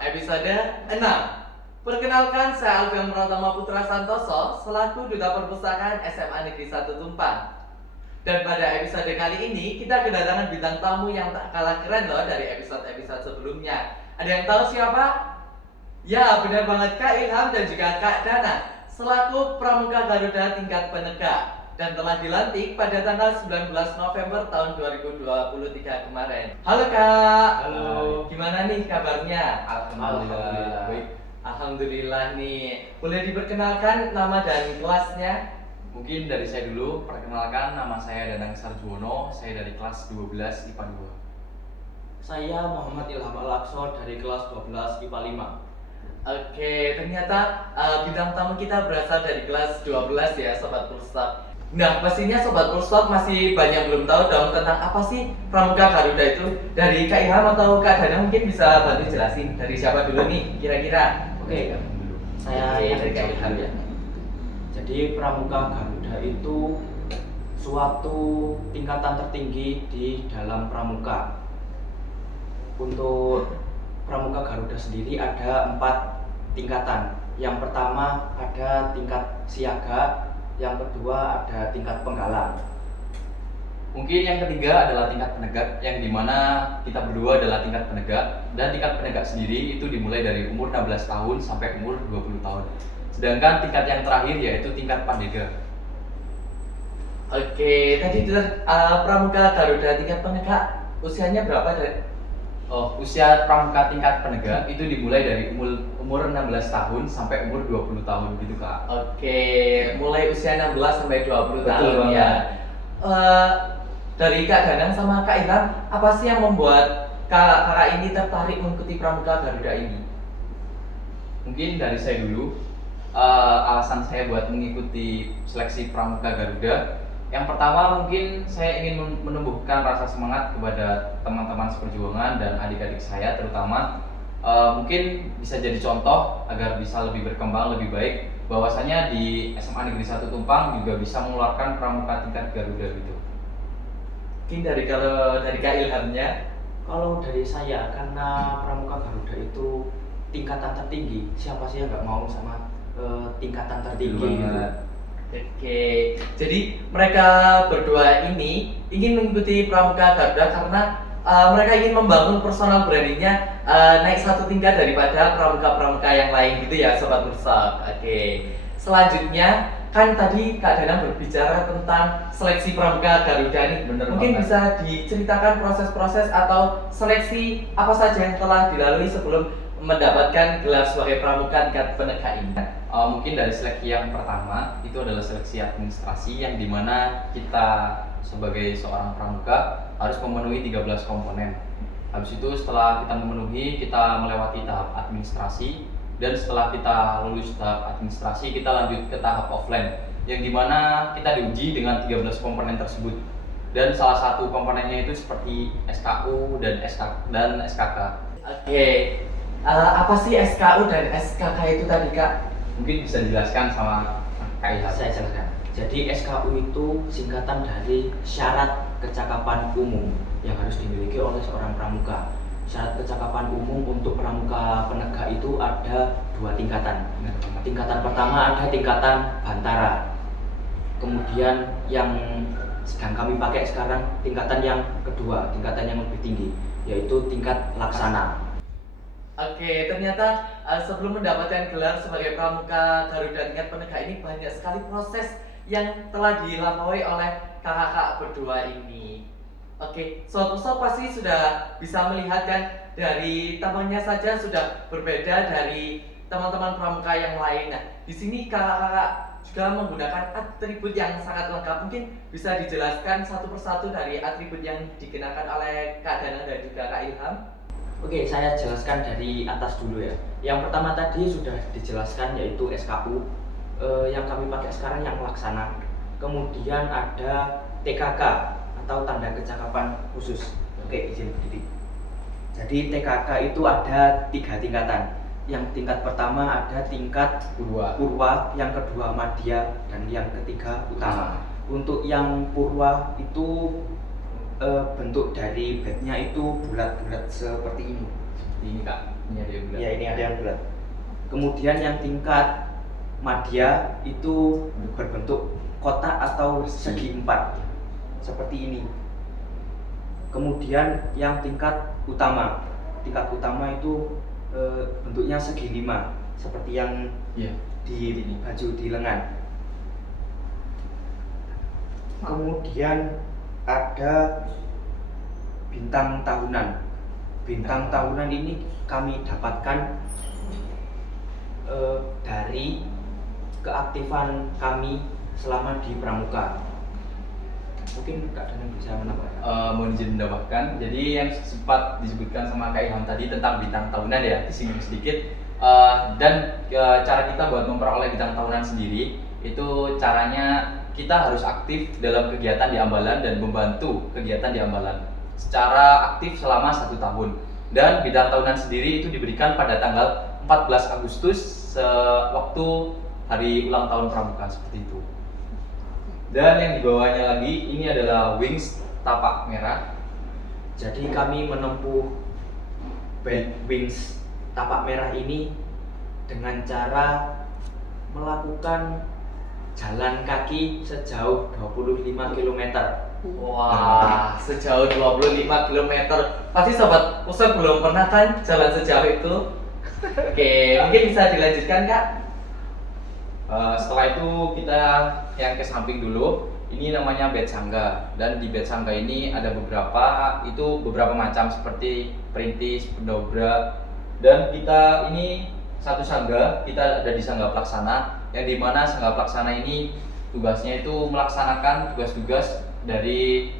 episode 6. Perkenalkan, saya Alfian Pratama Putra Santoso selaku Duta Perpustakaan SMA Negeri 1 Tumpang. Dan pada episode kali ini kita kedatangan bintang tamu yang tak kalah keren loh dari episode-episode sebelumnya. Ada yang tahu siapa? Ya, benar banget, Kak Ilham dan juga Kak Dana selaku Pramuka Garuda tingkat penegak dan telah dilantik pada tanggal 19 November tahun 2023 kemarin. Halo Kak. Halo. Gimana nih kabarnya? Alhamdulillah. Baik. Alhamdulillah nih. Boleh diperkenalkan nama dan kelasnya? Mungkin dari saya dulu, perkenalkan nama saya Danang Sarjuwono, saya dari kelas 12 IPA 2. Saya Muhammad Ilham Al-Aqsa dari kelas 12 IPA 5. Oke, ternyata bintang tamu kita berasal dari kelas 12 ya, Sobat Pulsat. Nah, pastinya Sobat Pulsat masih banyak belum tahu dong tentang apa sih Pramuka Garuda itu. Dari Kak Ilham atau Kak Dana mungkin bisa bantu jelasin dari siapa dulu nih kira-kira. Oke, saya Oke, yang dari Kak jawab Ilham dulu ya. ya. Jadi Pramuka Garuda itu suatu tingkatan tertinggi di dalam pramuka. Untuk Pramuka Garuda sendiri ada 4 tingkatan. Yang pertama ada tingkat siaga, yang kedua ada tingkat penggalang. Mungkin yang ketiga adalah tingkat penegak, yang dimana kita berdua adalah tingkat penegak. Dan tingkat penegak sendiri itu dimulai dari umur 16 tahun sampai umur 20 tahun. Sedangkan tingkat yang terakhir yaitu tingkat pandega. Oke, tadi Pramuka Garuda tingkat penegak usianya berapa dari? Usia pramuka tingkat penegak itu dimulai dari umur 16 tahun sampai umur 20 tahun gitu Kak. Oke, mulai usia 16 sampai 20 Betul tahun banget. ya. Dari Kak Danang sama Kak Ilham, apa sih yang membuat kakak ini tertarik mengikuti Pramuka Garuda ini? Mungkin dari saya dulu, alasan saya buat mengikuti seleksi Pramuka Garuda. Yang pertama mungkin saya ingin menumbuhkan rasa semangat kepada teman-teman seperjuangan dan adik-adik saya terutama. Mungkin bisa jadi contoh agar bisa lebih berkembang lebih baik, bahwasanya di SMA Negeri 1 Tumpang juga bisa mengeluarkan pramuka tingkat Garuda gitu. Mungkin kalau dari Kak Ilhamnya. Kalau dari saya, karena Pramuka Garuda itu tingkatan tertinggi, siapa sih yang nggak mau sama tingkatan tertinggi Betul gitu. banget. Oke, jadi mereka berdua ini ingin mengikuti Pramuka Garuda karena mereka ingin membangun personal brandingnya naik satu tingkat daripada pramuka-pramuka yang lain gitu ya Sobat Mursak. Oke, selanjutnya kan tadi Kak Dana berbicara tentang seleksi Pramuka Garuda nih. Bener Mungkin banget. bisa diceritakan proses-proses atau seleksi apa saja yang telah dilalui sebelum mendapatkan gelar sebagai pramuka tingkat penegak ini. Mungkin dari seleksi yang pertama itu adalah seleksi administrasi, yang dimana kita sebagai seorang pramuka harus memenuhi 13 komponen. Habis itu setelah kita memenuhi, kita melewati tahap administrasi, dan setelah kita lulus tahap administrasi kita lanjut ke tahap offline, yang dimana kita diuji dengan 13 komponen tersebut. Dan salah satu komponennya itu seperti SKU dan SKK. Oke, apa sih SKU dan SKK itu tadi Kak? Mungkin bisa dijelaskan sama Kak Ilham. Saya jelaskan. Jadi SKU itu singkatan dari syarat kecakapan umum yang harus dimiliki oleh seorang pramuka. Syarat kecakapan umum untuk pramuka penegak itu ada 2 tingkatan. Tingkatan pertama ada tingkatan bantara. Kemudian yang sedang kami pakai sekarang tingkatan yang kedua, tingkatan yang lebih tinggi, yaitu tingkat laksana. Oke, ternyata sebelum mendapatkan gelar sebagai Pramuka Garuda tingkat penegak ini banyak sekali proses yang telah dilampaui oleh kakak-kakak berdua ini. Oke, Sobat Pulsat pasti sudah bisa melihat kan dari tampangnya saja sudah berbeda dari teman-teman pramuka yang lain. Nah, di sini kakak-kakak juga menggunakan atribut yang sangat lengkap. Mungkin bisa dijelaskan satu persatu dari atribut yang dikenakan oleh Kak Dana dan juga Kak Ilham. Oke, saya jelaskan dari atas dulu ya. Yang pertama tadi sudah dijelaskan yaitu SKU. Yang kami pakai sekarang yang laksana. Kemudian ada TKK atau tanda kecakapan khusus. Oke, izin berdiri. Jadi TKK itu ada 3 tingkatan. Yang tingkat pertama ada tingkat purwa, yang kedua madya, dan yang ketiga utama. Untuk yang purwa itu bentuk dari bednya itu bulat-bulat seperti ini. Seperti ini Kak. Ini ada yang bulat. Ya, ini ada yang bulat. Kemudian yang tingkat madya itu berbentuk kotak atau segi empat seperti ini. Kemudian yang tingkat utama itu bentuknya segi lima seperti yang Iya. di baju di lengan. Kemudian ada bintang tahunan. Bintang tahunan ini kami dapatkan dari keaktifan kami selama di pramuka. Mungkin Kak Danang bisa menambahkan. Mohon izin menambahkan. Jadi yang sempat disebutkan sama Kak Ilham tadi tentang bintang tahunan ya, disinggung sedikit. Dan cara kita buat memperoleh bintang tahunan sendiri itu caranya kita harus aktif dalam kegiatan di Ambalan dan membantu kegiatan di Ambalan secara aktif selama 1 tahun. Dan bintang tahunan sendiri itu diberikan pada tanggal 14 Agustus waktu hari ulang tahun pramuka seperti itu. Dan yang di bawahnya lagi ini adalah wings tapak merah. Jadi kami menempuh wings tapak merah ini dengan cara melakukan jalan kaki sejauh 25 km. Wah, sejauh 25 km. Pasti sobat pusat belum pernah kan jalan sejauh itu? Oke, mungkin bisa dilanjutkan Kak. Setelah itu kita yang ke samping dulu. Ini namanya bed sangga, dan di bed sangga ini ada beberapa macam seperti perintis, pendobrak, dan kita ini satu sangga, kita ada di sangga pelaksana, yang dimana sangga pelaksana ini tugasnya itu melaksanakan tugas-tugas dari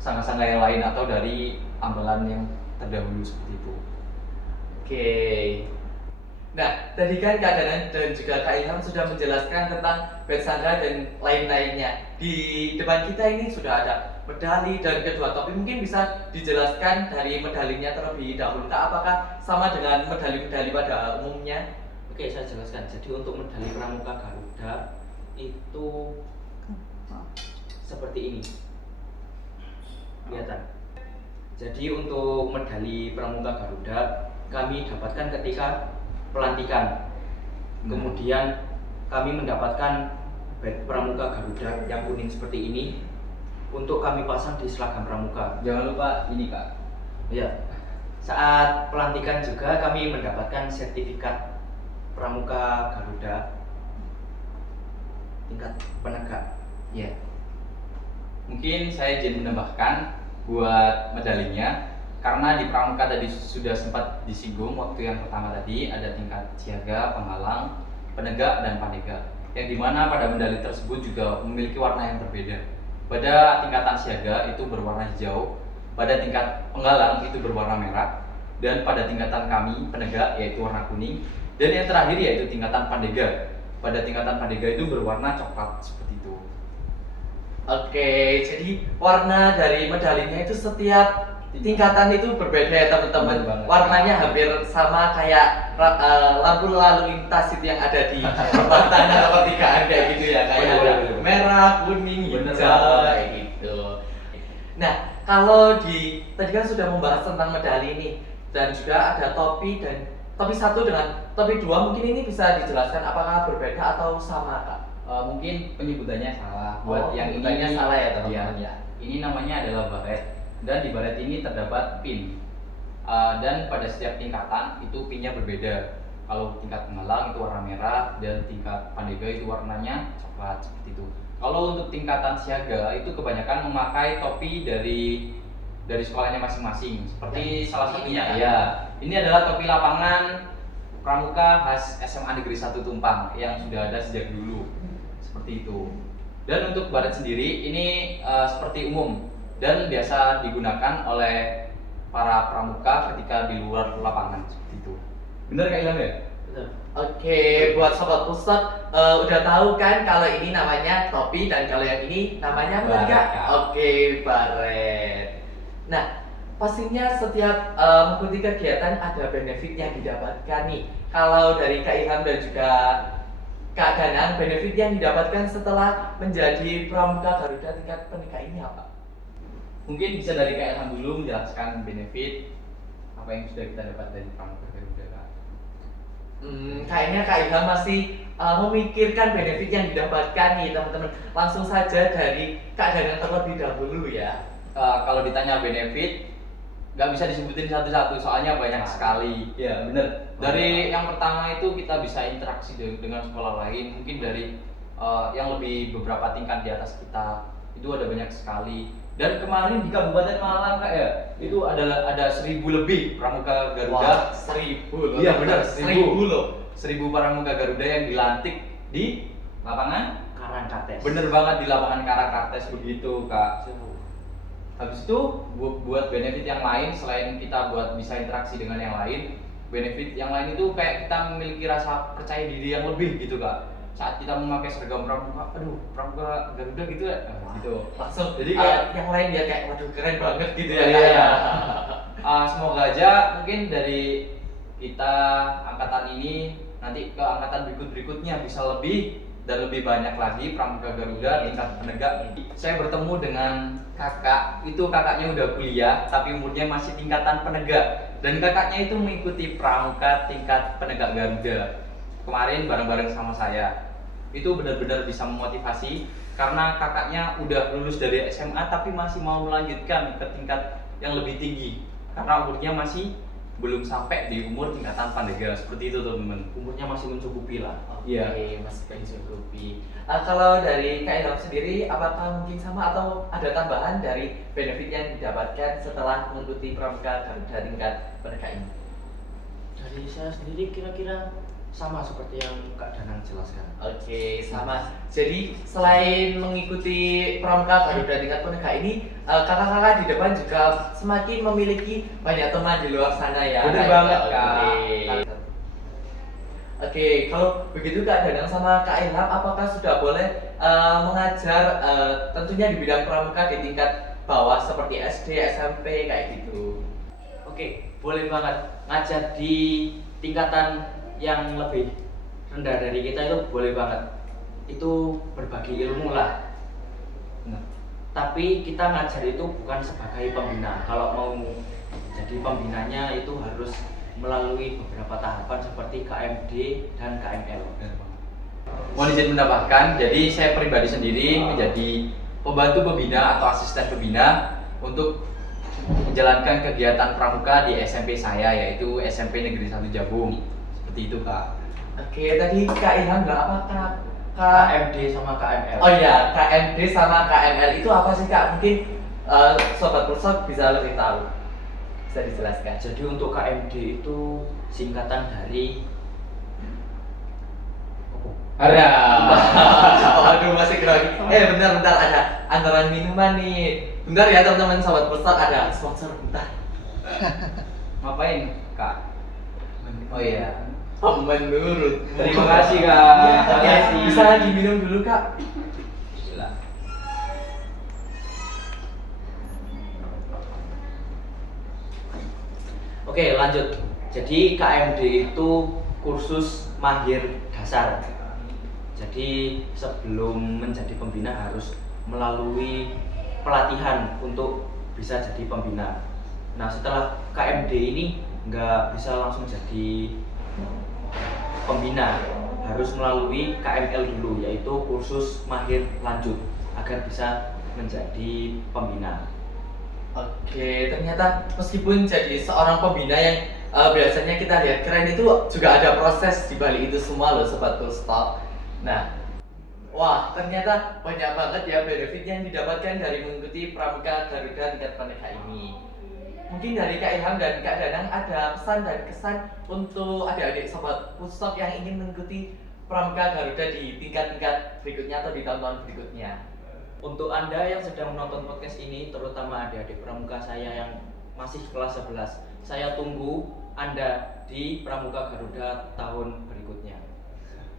sangga-sangga yang lain atau dari ambalan yang terdahulu seperti itu. Oke. Nah, tadi kan Kak Danan dan juga Kak Ilham sudah menjelaskan tentang bed sangga dan lain-lainnya. Di depan kita ini sudah ada medali dan kedua topi. Mungkin bisa dijelaskan dari medalinya terlebih dahulu Kak, apakah sama dengan medali-medali pada umumnya? Oke, saya jelaskan. Jadi untuk medali pramuka Garuda itu seperti ini. Kelihatan. Jadi untuk medali pramuka Garuda kami dapatkan ketika pelantikan. Kemudian kami mendapatkan bed pramuka Garuda yang kuning seperti ini untuk kami pasang di seragam pramuka. Jangan lupa ini Kak. Ya. Saat pelantikan juga kami mendapatkan sertifikat pramuka Garuda tingkat penegak. Ya. Mungkin saya izin menambahkan buat medalinya, karena di pramuka tadi sudah sempat disinggung waktu yang pertama tadi ada tingkat siaga, penghalang, penegak, dan pandega. Yang dimana pada medali tersebut juga memiliki warna yang berbeda. Pada tingkatan siaga itu berwarna hijau, pada tingkat penghalang itu berwarna merah, dan pada tingkatan kami penegak yaitu warna kuning, dan yang terakhir yaitu tingkatan pandega. Pada tingkatan pandega itu berwarna coklat seperti itu. Oke, jadi warna dari medalinya itu setiap tingkatan itu berbeda ya teman-teman. Benar banget. Warnanya hampir sama kayak lampu lalu lintas itu yang ada di perempatan atau pertigaan kayak gitu ya, kayak Benar, ada benar. merah, kuning, Benar hijau banget. kayak gitu. Nah, kalau tadi kan sudah membahas tentang medali ini dan juga ada topi dan topi 1 dengan topi 2, mungkin ini bisa dijelaskan apakah berbeda atau sama Kak? Mungkin penyebutannya salah. Buat yang penyebutannya ini salah ya teman-teman ya. Ini namanya adalah baret, dan di baret ini terdapat pin. Dan pada setiap tingkatan itu pinnya berbeda. Kalau tingkat penghalang itu warna merah, dan tingkat pandega itu warnanya coklat seperti itu. Kalau untuk tingkatan siaga itu kebanyakan memakai topi dari sekolahnya masing-masing. Seperti salah satunya ya, ini adalah topi lapangan pramuka khas SMA Negeri 1 Tumpang yang sudah ada sejak dulu. Seperti itu. Dan untuk baret sendiri ini seperti umum dan biasa digunakan oleh para pramuka ketika di luar lapangan seperti itu. Benar Kak Ilham ya? Betul. Oke, buat sobat pusat udah tahu kan kalau ini namanya topi dan kalau yang ini namanya apa tadi, Kak? Baret, Kak. Oke, baret. Nah, pastinya setiap mengikuti kegiatan ada benefit yang didapatkan nih. Kalau dari Kak Ilham dan juga Kak Danang, benefit yang didapatkan setelah menjadi pramuka Garuda tingkat penegak ini apa? Mungkin bisa dari Kak Ilham dulu menjelaskan benefit apa yang sudah kita dapat dari pramuka Garuda. Kayaknya Kak Ilham masih memikirkan benefit yang didapatkan nih teman-teman. Langsung saja dari Kak Danang terlebih dahulu ya. Kalau ditanya benefit, nggak bisa disebutin satu-satu, soalnya banyak sekali. Ya bener. Dari yang pertama itu kita bisa interaksi dengan sekolah lain, mungkin dari yang lebih beberapa tingkat di atas kita, itu ada banyak sekali. Dan kemarin di Kabupaten Malang Kak ya, itu ada 1.000 lebih pramuka Garuda. Wah, 1.000 loh. Iya benar, 1.000 loh. 1.000 pramuka Garuda yang dilantik di lapangan. Karangkates. Bener banget, di lapangan Karangkates begitu Kak. Habis itu buat benefit yang lain selain kita buat bisa interaksi dengan yang lain, benefit yang lain itu kayak kita memiliki rasa percaya diri yang lebih gitu Kak. Saat kita memakai seragam pramuka, aduh pramuka Garuda gitu ya, gitu. Langsung Jadi yang lain dia kayak waduh keren banget gitu ya. Iya. Kak, ya. Semoga aja mungkin dari kita angkatan ini nanti ke angkatan berikutnya bisa lebih dan lebih banyak lagi pramuka Garuda tingkat penegak. Saya bertemu dengan kakak, itu kakaknya udah kuliah tapi umurnya masih tingkatan penegak, dan kakaknya itu mengikuti pramuka tingkat penegak Garuda kemarin bareng-bareng sama saya. Itu benar-benar bisa memotivasi karena kakaknya udah lulus dari SMA tapi masih mau melanjutkan ke tingkat yang lebih tinggi karena umurnya masih belum sampai di umur tingkatan pandega, seperti itu teman-teman. Umurnya masih mencukupi lah. Oke, Iya. masih mencukupi. Kalau dari Kak Ilham sendiri, apakah mungkin sama atau ada tambahan dari benefit yang didapatkan setelah mengikuti pramuka Garuda tingkat penegak ini? Dari saya sendiri kira-kira sama seperti yang Kak Danang jelaskan. Oke, sama. Jadi selain mengikuti pramuka Garuda tingkat penegak ini, kakak-kakak di depan juga semakin memiliki banyak teman di luar sana ya. Bener Kak banget, Ilham. Kak. Oke, kalau begitu Kak Danang sama Kak Ilham, apakah sudah boleh mengajar tentunya di bidang pramuka di tingkat bawah seperti SD, SMP kayak gitu? Oke, boleh banget ngajar di tingkatan yang lebih rendah dari kita itu boleh banget. Itu berbagi ilmu lah. Nah, Tapi kita ngajar itu bukan sebagai pembina. Kalau mau jadi pembinanya itu harus melalui beberapa tahapan seperti KMD dan KML. mohon izin menambahkan, jadi saya pribadi sendiri menjadi pembantu pembina atau asisten pembina untuk menjalankan kegiatan pramuka di SMP saya, yaitu SMP Negeri 1 Jabung. Seperti itu Kak. Oke, tadi Kak Ilham bilang apa Kak? KMD sama KML. Oh iya, KMD sama KML itu apa sih Kak? Mungkin Sobat Pulsok bisa lebih tahu. Bisa dijelaskan. Jadi untuk KMD itu singkatan dari Ada. Aduh masih grogi. Bentar ada antaran minuman nih. Bentar ya teman-teman Sobat Pulsok, ada sponsor bentar. Ngapain Kak? Oh iya. Menurut. Terima kasih Kak. Ya, Terima oke. kasih. Bisa diminum dulu Kak. Gila. Oke, lanjut. Jadi KMD itu kursus mahir dasar. Jadi sebelum menjadi pembina harus melalui pelatihan untuk bisa jadi pembina. Nah, setelah KMD ini nggak bisa langsung jadi pembina, harus melalui KML dulu, yaitu kursus mahir lanjut agar bisa menjadi pembina. Oke, ternyata meskipun jadi seorang pembina yang biasanya kita lihat keren, itu juga ada proses di balik itu semua loh Sobat Pulsok. Nah, wah ternyata banyak banget ya benefit yang didapatkan dari mengikuti pramuka Garuda tingkat penegak ini. Mungkin dari Kak Ilham dan Kak Danang ada pesan dan kesan untuk adik-adik Sobat Pulsok yang ingin mengikuti pramuka Garuda di tingkat-tingkat berikutnya atau di tahun-tahun berikutnya. Untuk Anda yang sedang menonton podcast ini, terutama adik-adik pramuka saya yang masih kelas 11, saya tunggu Anda di pramuka Garuda tahun berikutnya.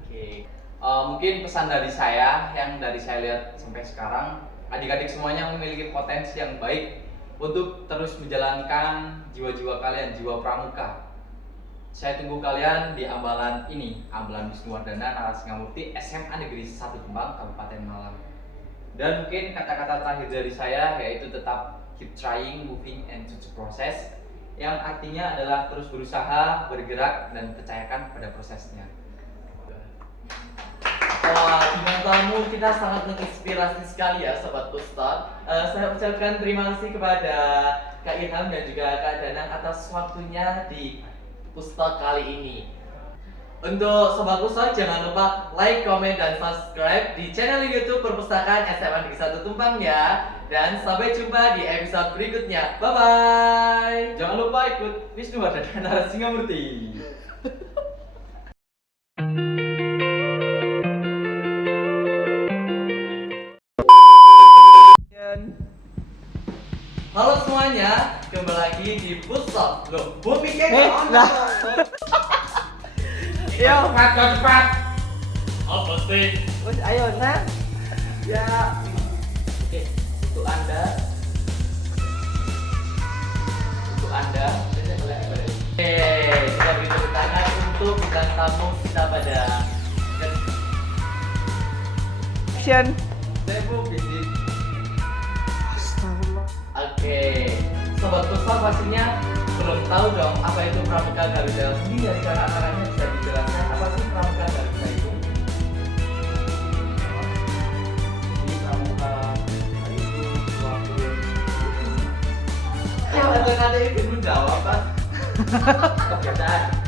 Oke. Mungkin pesan dari saya yang dari saya lihat sampai sekarang, adik-adik semuanya memiliki potensi yang baik untuk terus menjalankan jiwa-jiwa kalian, jiwa pramuka. Saya tunggu kalian di Ambalan ini, Ambalan Wisnuwardana Narasingamurti SMA Negeri 1 Kembang, Kabupaten Malang. Dan mungkin kata-kata terakhir dari saya yaitu tetap keep trying, moving, and to the process. yang artinya adalah terus berusaha, bergerak, dan percayakan pada prosesnya. Wah, bintang tamu kita sangat menginspirasi sekali ya Sobat Pusat. Saya ucapkan terima kasih kepada Kak Ilham dan juga Kak Danang atas waktunya di Pusat kali ini. Untuk Sobat Pusat jangan lupa like, komen, dan subscribe di channel YouTube Perpustakaan SMA Negeri 1 Tumpang ya. Dan sampai jumpa di episode berikutnya. Bye-bye. Jangan lupa ikut Wisnu Wardana Singamurti. Halo semuanya, kembali lagi di Pusat. Loh, gua pikir nah. Yo, cepat. Apa sih? wes ayo nah. Ya. Oke, untuk Anda. Oke, kita beri tepuk tangan untuk bintang tamu kita pada Action. Debu Bisnis. Astagfirullah. Oke, Sobat Pusat pastinya belum tahu dong apa itu Pramuka Garuda. Mungkin dari kakak-kakaknya bisa dijelaskan apa sih Pramuka Garuda itu? Jadi pramuka itu suatu Ya, ada itu menjawab kan? kebiasaan